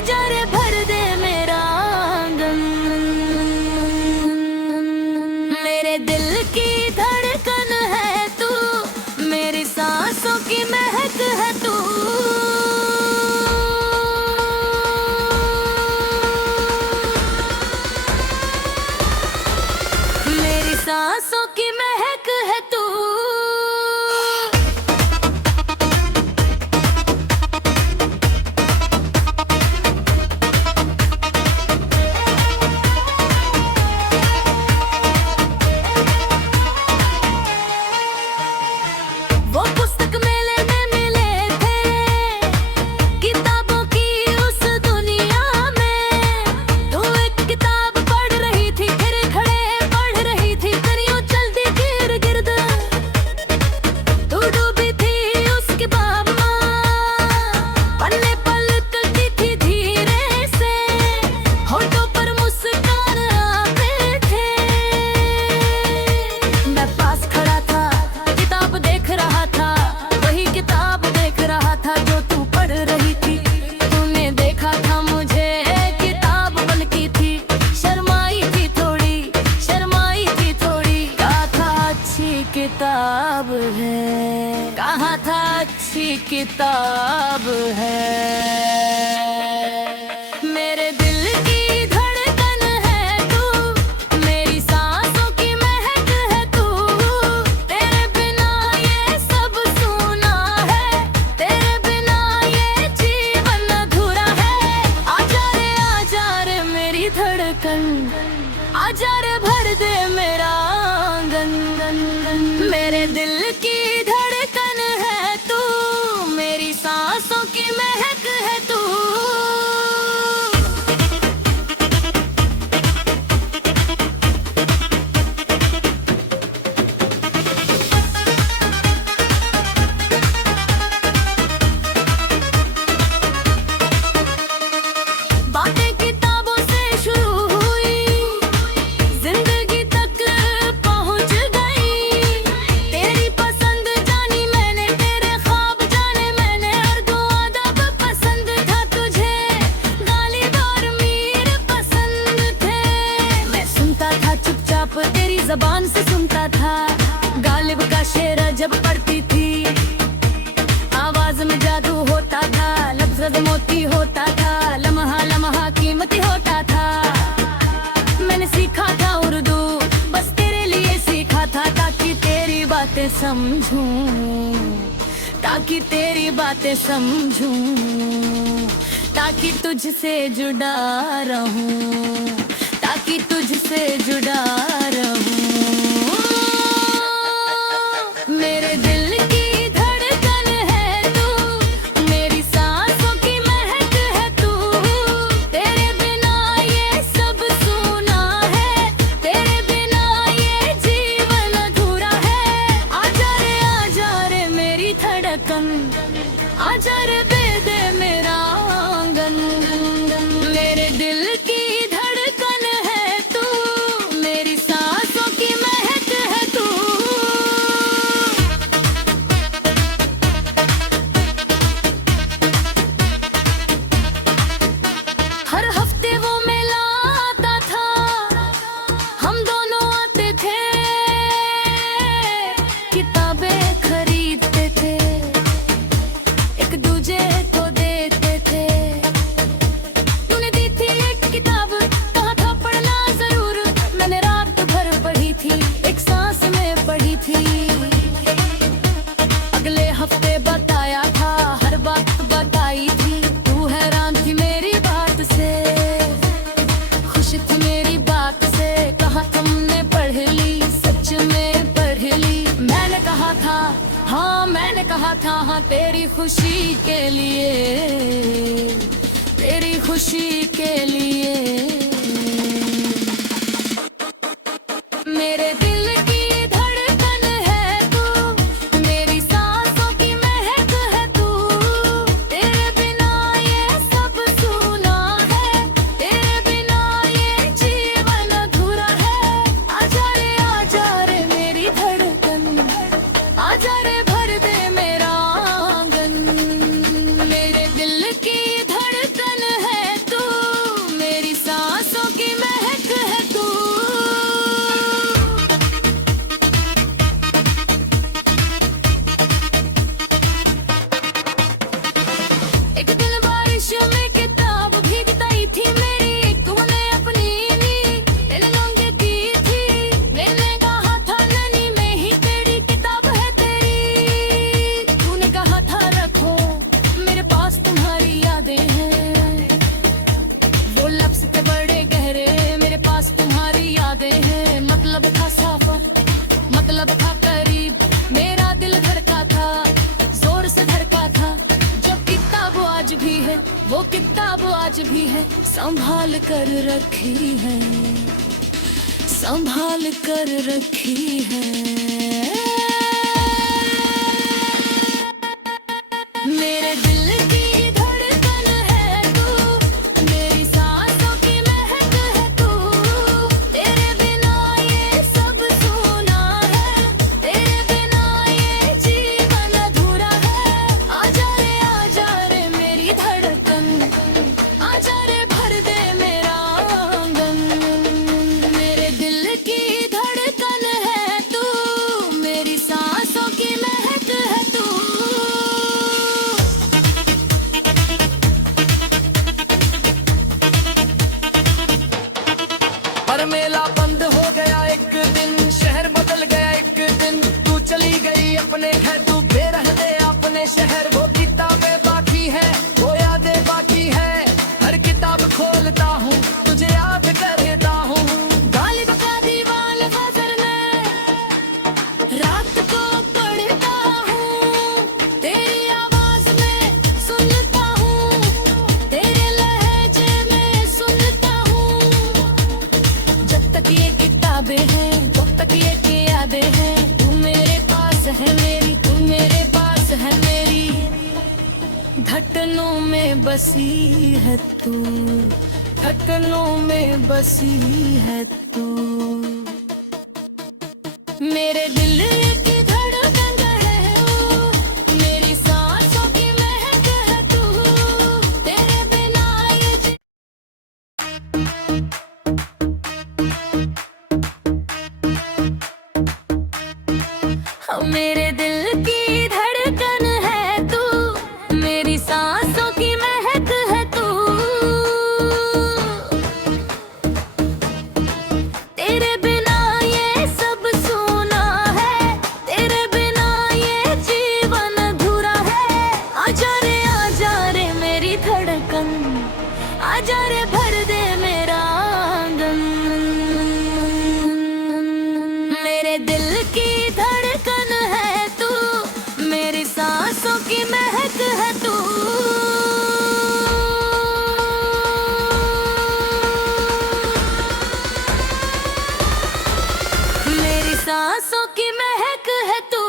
आजा रे भर दे मेरा आंगन। मेरे दिल की धड़कन है तू, मेरी सांसों की महक है तू। मेरी सांसों की महक है तू। वो पुस्तक मेले में मिले थे किताबों की उस दुनिया में। तू एक किताब पढ़ रही थी, फिर खड़े पढ़ रही थी, करियों चलती गिर गिर्द। तू डूबी थी उसके बाब में, पन्ने पलटती थी धीरे से, होठों पर मुस्कान आते थे। मैं पास खड़ा था, किताब देख रहा था, वही किताब देख रहा था जो तू पढ़ रही थी। तूने देखा था मुझे किताब बनकी थी, शर्माई थी थोड़ी, शर्माई थी थोड़ी। कहा था अच्छी किताब है, कहा था अच्छी किताब है। मेरे दिल की धड़कन है तू, मेरी सांसों की महक है तू। तेरे बिना ये सब सूना है, तेरे बिना ये जीवन अधूरा है। आजा रे मेरी धड़कन, आजा रे भर दे मेरा आंगन। मेरे दिल की धड़कन है तू, मेरी सांसों की महक है तू। बातें किताबों से शुरू हुई, जिंदगी तक पहुंच गई। तेरी पसंद जानी मैंने, तेरे ख्वाब जाने मैंने, अर्दो अदब पसंद था तुझे, गालिब और मीर पसंद थे। मैं सुनता था चुपचाप, तेरी जबान से सुनता था, गालिब का शेर जब पढ़ती थी। आवाज में जादू होता था, लफ्ज़ मोती होता था, लम्हा लम्हा कीमती होता था। मैंने सीखा था उर्दू, बस तेरे लिए सीखा था, ताकि तेरी बातें समझूं, ताकि तेरी बातें समझूं, ताकि तुझसे जुड़ा रहूं, ताकि तुझसे जुड़ा रहूं। मेरे दिल की धड़कन है तू, मेरी सांसों की महक है तू। तेरे बिना ये सब सूना है, तेरे बिना ये जीवन अधूरा है। आजा रे मेरी धड़कन, आजा रे दे दे मेरा आंगन। मेरे दिल की धड़कन है तू, मेरी सांसों की महक है तू। हर हफ्ते वो मेला आता था, हम दोनों आते थे, किताबें खरीदते थे, एक दूजे को देते थे। तूने दी थी एक किताब, कहा था पढ़ना जरूर, मैंने रात भर पढ़ी थी, एक सांस में पढ़ी थी। अगले हफ्ते बताया था, हर बात बताई थी, तू हैरान थी मेरी बात से, खुश थी मेरी बात से। कहा तुमने पढ़ ली, सच में पढ़ ली। मैंने कहा था हाँ, मैंने कहा था हाँ, तेरी खुशी के लिए, तेरी खुशी के लिए। मेरे दिल की धड़कन है तू, मेरी सांसों की महक है तू। तेरे बिना ये सब सूना है, तेरे बिना ये जीवन अधूरा है। आजा रे मेरी धड़कन, आजा रे भर दे मेरा आंगन। मेरे दिल की धड़कन है किताब आज भी है, संभाल कर रखी है, संभाल कर रखी है। मेरे दिल की धड़कन है तू, मेरी सांसों की महक है तू, तेरे बिना ये सब सूना है, तेरे बिना ये जीवन अधूरा है। आजा रे मेरी धड़कन, आजा रे भर दे मेरा आंगन। मेरे दिल की धड़कन है तू, मेरी सांसों की महक है तू। पर मेला बंद हो गया एक दिन, शहर बदल गया एक दिन, तू चली गई अपने घर, तू बेरह दे अपने शहर। वो किताबें बाकी है, वो यादें बाकी है, हर किताब खोलता हूँ तुझे याद करता हूँ। गालिब का दीवान फजर में रात को पढ़ता हूँ, तेरी आवाज में सुनता हूँ, तेरे लहजे में सुनता हूँ। जब तक ये किताबें हैं, जब तक ये यादें हैं, तू मेरे पास है मेरी, तू मेरे पास है मेरी। धड़कनों में बसी है तू, धड़कनों में बसी है तू। मेरे दिल की धड़कन है तू, मेरी सांसों की महक है तू, तेरे बिना ये मेरे दिल की धड़कन है तू, मेरी सांसों की महक है तू, तेरे बिना ये सब सूना है, तेरे बिना ये जीवन अधूरा है। आजा रे मेरी धड़कन, आजा रे भर दे मेरा आंगन। मेरे दिल की धड़कन है तू, मेरी सांसों की महक है तू। मेरी सांसों की महक है तू।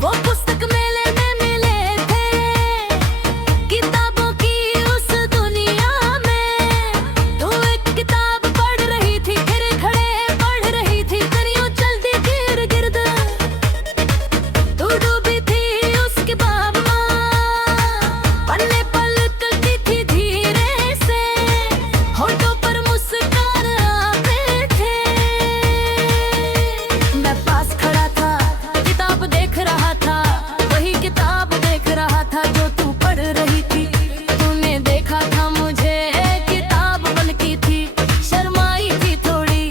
वो पुस्तक मेले में मिले थे, किताबों की उस दुनिया में। तू एक किताब पढ़ रही थी, खड़े खड़े पढ़ रही थी, दरियों चलती थी इर्द गिर्द। तू डूबी थी उस किताब में, पन्ने पलटती थी धीरे से, होठों पर मुस्कान आते थे। मैं पास खड़ा था, किताब देख रहा था, वही किताब देख रहा था जो तू पढ़ रही थी। तूने देखा था मुझे, किताब बल्कि थी, शर्माई थी थोड़ी,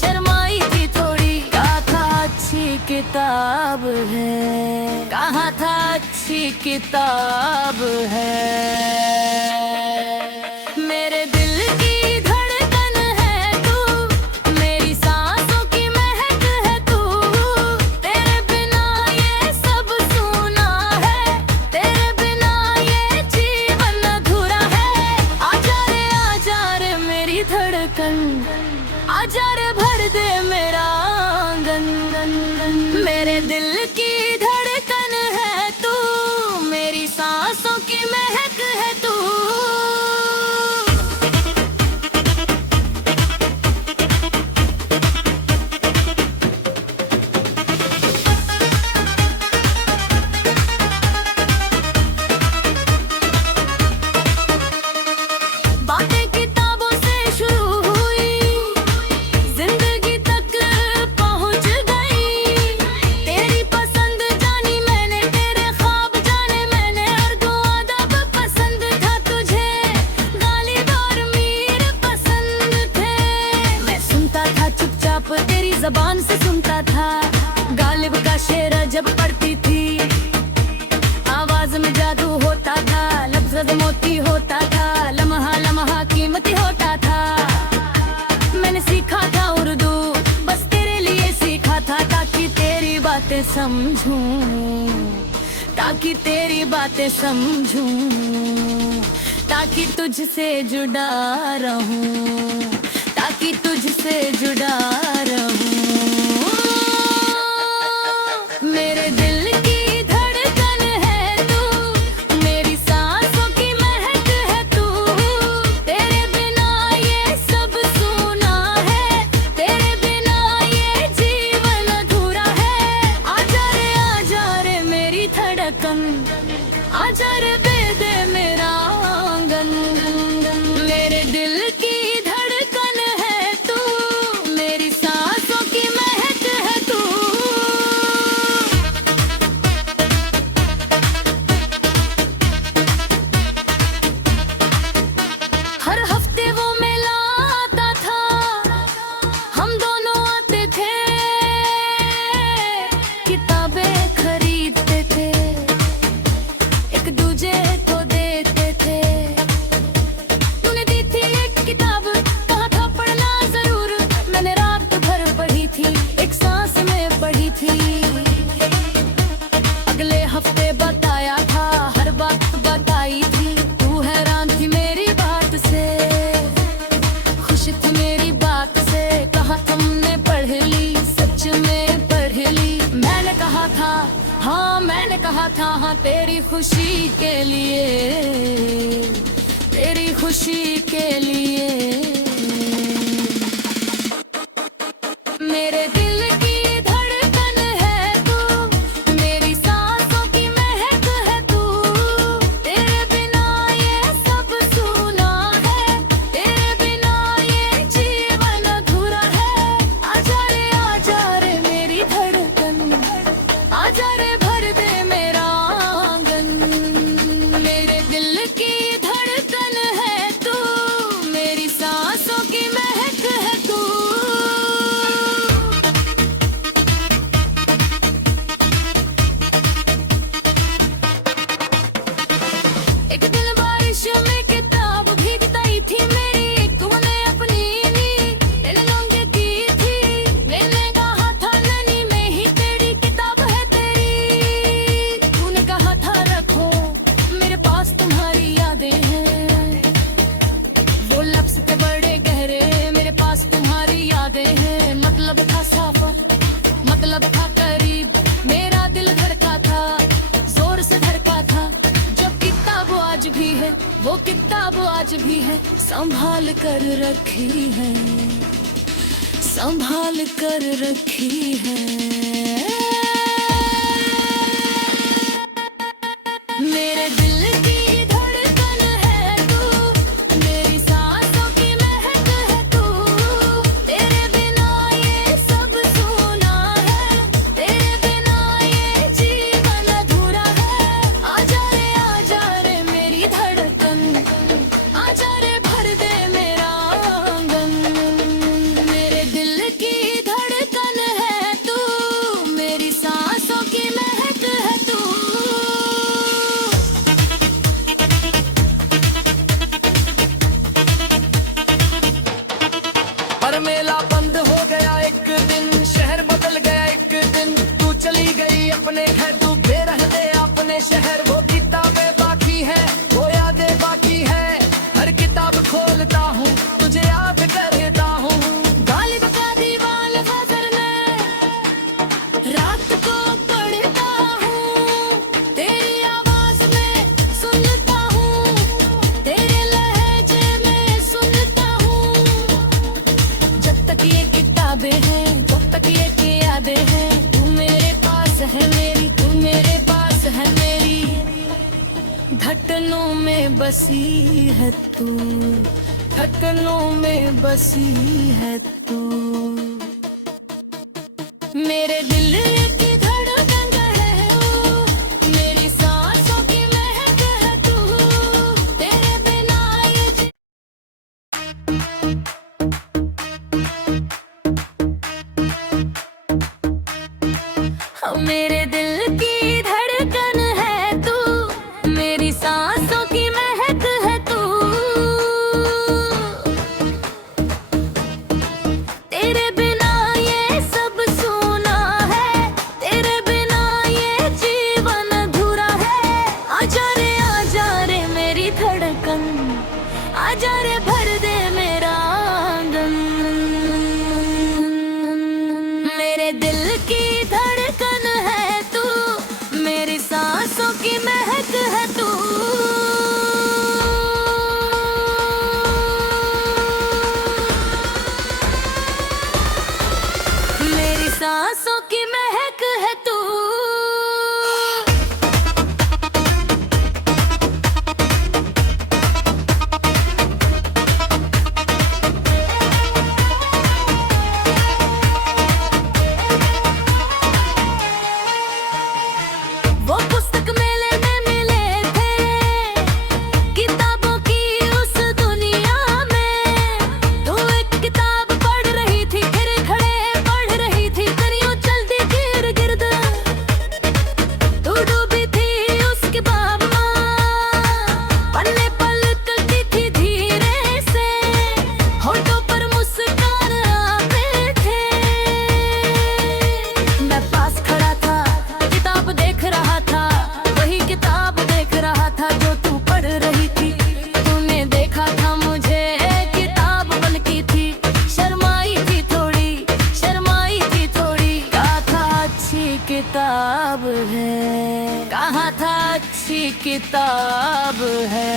शर्माई थी थोड़ी। कहा था अच्छी किताब है, कहा था अच्छी किताब है। मेरे दिल की धड़कन है तू, मेरी सांसों की महक है तू, तेरे बिना ये सब सूना है, तेरे बिना ये जीवन अधूरा है। आजा रे मेरी धड़कन, आजा रे भर दे मेरा आंगन। मेरे दिल की धड़कन है तू, मेरी सांसों की महक है तू। बातें किताबों से शुरू हुई, जिंदगी समझूं, ताकि तेरी बातें समझूं, ताकि तुझसे जुड़ा रहूं, ताकि तुझसे जुड़ा रहूं। मेरे दिल की धड़कन है तू, मेरी सांसों की महक है तू, तेरे बिना ये सब सूना है, तेरे बिना ये जीवन अधूरा है। आजा रे मेरी धड़कन, आजा रे दे मेरा आंगन। मेरे दिल की धड़कन है तू, मेरी सांसों की महक है तू। हर हफ्ते वो मेला आता था, हम दोनों आते थे, किताबें खरीदते थे, एक दूजे को देते थे। तूने दी थी एक किताब, कहा था पढ़ना जरूर, मैंने रात भर पढ़ी थी, एक सांस में पढ़ी थी। अगले हफ्ते बताया था, हर बात बताई थी, तू हैरान थी मेरी बात से, खुश थी मेरी बात से। कहा तुमने पढ़ ली, सच में पढ़ ली। मैंने कहा था हाँ, मैंने कहा था हाँ, तेरी खुशी के लिए, तेरी खुशी के लिए। मेरे दिल की धड़कन है तू, मेरी सांसों की महक है तू, तेरे बिना ये सब सूना है, तेरे बिना ये जीवन अधूरा है। आजा रे मेरी धड़कन, आजा रे भर दे मेरा आंगन। मेरे दिल की धड़कन है तू, मेरी सांसों की महक है तू। एक दिन बारिश में किताब भीगता ही थी मेरी, एक तूने अपनी तेरे लोंगे की थी। मैंने कहा था नैनी में ही तेरी किताब है तेरी, तूने कहा था रखो मेरे पास तुम्हारी यादें हैं। वो लफ्ज़ थे बड़े गहरे, मेरे पास तुम्हारी यादें हैं। मतलब था सफर, मतलब था करीब, मेरा दिल धड़का था, जोर से धड़का था। जब किताब आज भी है, वो किताब आज भी है, संभाल कर रखी है, संभाल कर रखी है। मेरे दिल की धड़कन है तू, मेरी सांसों की महक है तू, तेरे बिना ये सब सूना है, तेरे बिना ये जीवन अधूरा है। आजा रे मेरी धड़कन, आजा रे भर दे मेरा आंगन। मेरे दिल की धड़कन है तू, मेरी सांसों की महक है तू। पर मेला बंद हो गया एक दिन, शहर बदल गया एक दिन, तू चली गई अपने घर, तू बेरह दे अपने शहर। वो किताबें बाकी है, वो यादें बाकी है, हर किताब खोलता हूँ, तुझे याद करता हूँ। गालिब का दीवान फजर में रात को पढ़ता हूँ, तेरी आवाज में सुनता हूँ, तेरे लहजे में सुनता हूँ। जब तक ये किताबें हैं, जब तक ये यादें हैं, तू मेरे पास है मेरी, तू मेरे पास है मेरी। धड़कनों में बसी है तू, धड़कनों में बसी है तू। मेरे दिल की धड़कन है तू, मेरी सांसों की महक है तू, तेरे बिना ये मेरे दिल की धड़कन है तू, मेरी सांसों की महक है तू, तेरे बिना ये सब सूना है, आजा रे भर दे मेरा आंगन। मेरे दिल की धड़कन है तू, मेरी सांसों की महक है तू। मेरी सांसों की महक है तू। वो पुस्तक मेले में मिले थे किताबों की उस दुनिया में। तू एक किताब पढ़ रही थी, फिर खड़े पढ़ रही थी, करियों चलती थी इर्द गिर्द। तू डूबी थी उसके बाब में, पन्ने पलटती थी धीरे से, होठों पर मुस्कान आते थे। मैं पास खड़ा था, किताब देख रहा था, वही किताब देख रहा था जो तू पढ़ रही थी। तूने देखा था मुझे, किताब बल्कि थी, शर्माई थी थोड़ी, शर्माई थी थोड़ी। कहा था अच्छी किताब है, कहा था अच्छी किताब है।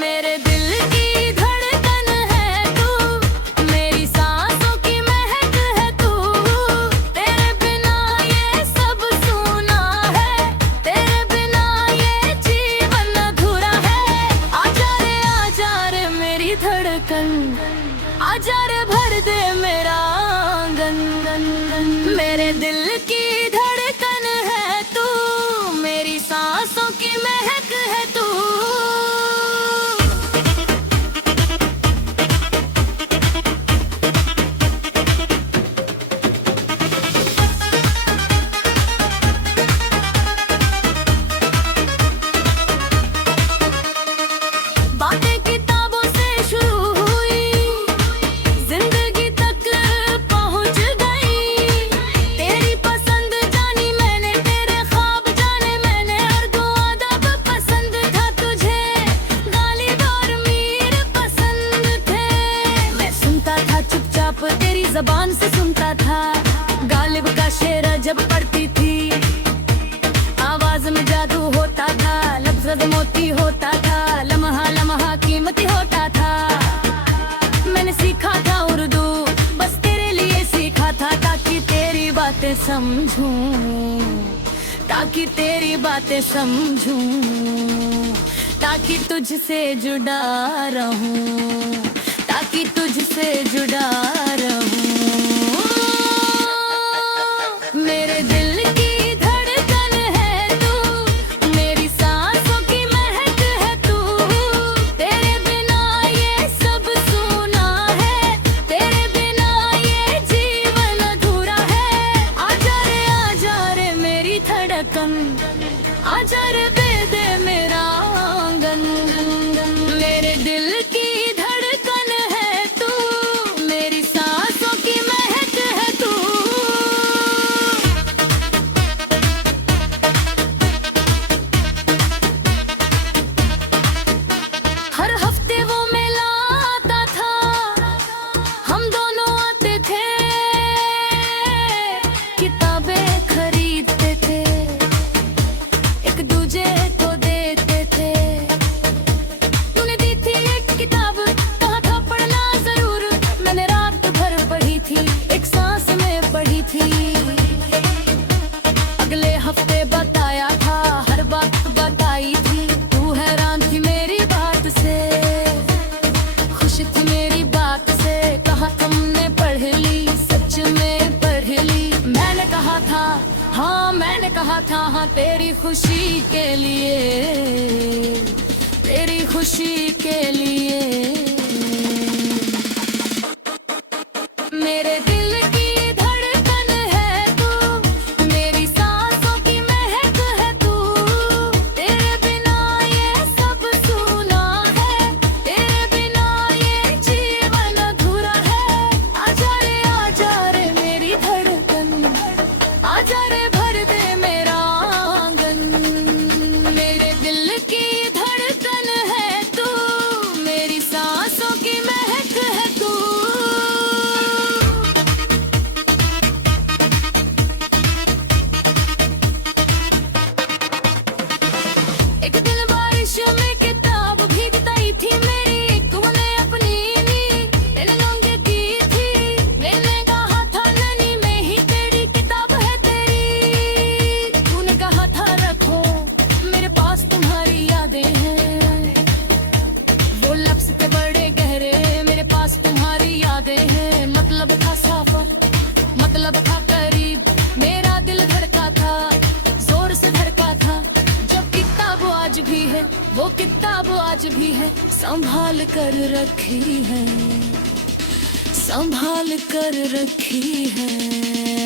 मेरे दिल की धड़कन है तू, मेरी सांसों की महक है तू। तेरे बिना ये सब सूना है, तेरे बिना ये जीवन अधूरा है। आजा रे मेरी धड़कन, आजा रे भर दे मेरा आंगन। मेरे दिल की धड़कन है तू, मेरी सांसों की महक है तू। बातें किताबों से शुरू हुई, जिंदगी तक पहुंच गई। तेरी पसंद जानी मैंने, तेरे ख्वाब जाने मैंने, अर्दो अदब पसंद था तुझे, गालिब और मीर पसंद थे। मैं सुनता था चुपचाप, तेरी जबान से सुनता था, गालिब का शेर जब पढ़ती थी। आवाज में जादू होता था, लफ्ज़ मोती होता था, लम्हा लम्हा कीमती होता था। मैंने सीखा था उर्दू, बस तेरे लिए सीखा था, ताकि तेरी बातें समझूं, ताकि तेरी बातें समझूं, ताकि तुझसे जुड़ा रहूं, ताकि तुझसे जुड़ा रहूं। मेरे दिल की धड़कन है तू, मेरी सांसों की महक है तू। तेरे बिना ये सब सूना है, तेरे बिना ये जीवन अधूरा है। आजा रे मेरी धड़कन, आजा रे दे दे मेरा आंगन। मेरे दिल की धड़कन है तू, मेरी सांसों की महक है तू। हर हफ्ते वो मेला आता था, हम दोनों आते थे, किताबें खरीदते थे, एक दूजे को देते थे। तूने दी थी एक किताब, कहा था पढ़ना जरूर, मैंने रात भर पढ़ी थी, एक सांस में पढ़ी थी। अगले हफ्ते बताया था, हर बात बताई थी, तू हैरान थी मेरी बात से, खुश थी मेरी बात से। कहा तुमने पढ़ ली, सच में पढ़ ली। मैंने कहा था हाँ, मैंने कहा था हाँ, तेरी खुशी के लिए, तेरी खुशी के लिए। मेरे दिल की धड़कन है तू, मेरी सांसों की महक है तू। तेरे बिना ये सब सूना है, तेरे बिना ये जीवन अधूरा है। आजा रे मेरी धड़कन, आजा रे भर दे मेरा आंगन। मेरे दिल की धड़कन है आज भी है, संभाल कर रखी है, संभाल कर रखी है।